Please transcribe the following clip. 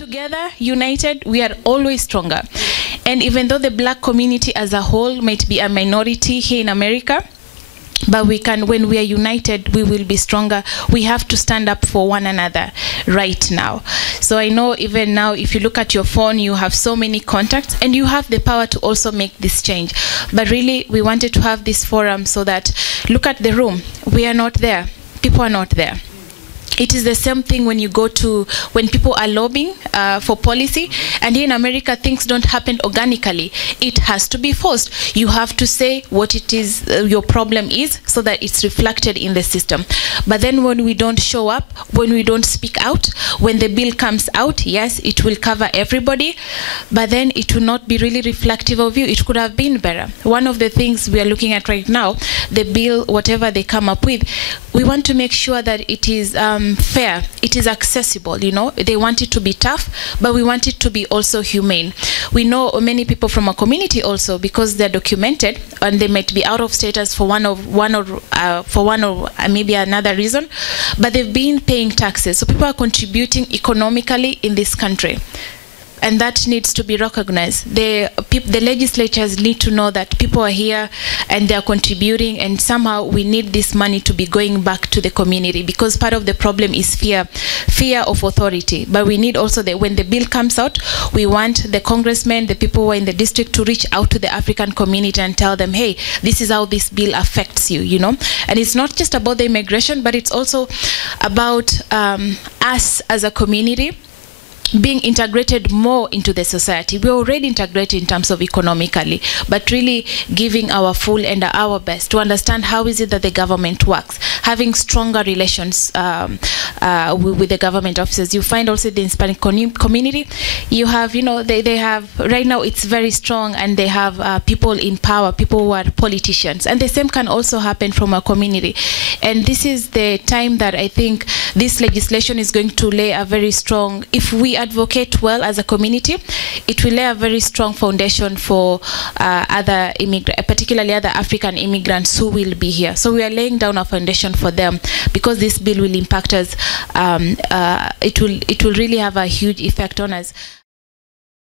Together, united, we are always stronger. And even though the black community as a whole might be a minority here in America, but when we are united, we will be stronger. We have to stand up for one another right now. So I know even now, if you look at your phone, you have so many contacts and you have the power to also make this change. But really, we wanted to have this forum so that, look at the room. We are not there. People are not there. It is the same thing when when people are lobbying for policy, and here in America things don't happen organically. It has to be forced. You have to say what it is your problem is so that it's reflected in the system. But then when we don't show up, when we don't speak out, when the bill comes out, yes, it will cover everybody, but then it will not be really reflective of you. It could have been better. One of the things we are looking at right now, the bill, whatever they come up with, we want to make sure that it is fair, it is accessible. You know, they want it to be tough, but we want it to be also humane. We know many people from our community also, because they're documented and they might be out of status for one or maybe another reason, but they've been paying taxes. So people are contributing economically in this country. And that needs to be recognized. The legislatures need to know that people are here and they are contributing, and somehow we need this money to be going back to the community, because part of the problem is fear of authority. But we need also that when the bill comes out, we want the congressmen, the people who are in the district, to reach out to the African community and tell them, hey, this is how this bill affects you, you know. And it's not just about the immigration, but it's also about us as a community being integrated more into the society. We're already integrated in terms of economically, but really giving our full and our best to understand how is it that the government works, having stronger relations with the government officers. You find also the Hispanic community, you have, you know, they have, right now it's very strong, and they have people in power, people who are politicians, and the same can also happen from our community. And this is the time that I think this legislation is going to lay a very strong, if we advocate well as a community, it will lay a very strong foundation for other immigrants, particularly other African immigrants who will be here. So we are laying down a foundation for them, because this bill will impact us. It will really have a huge effect on us.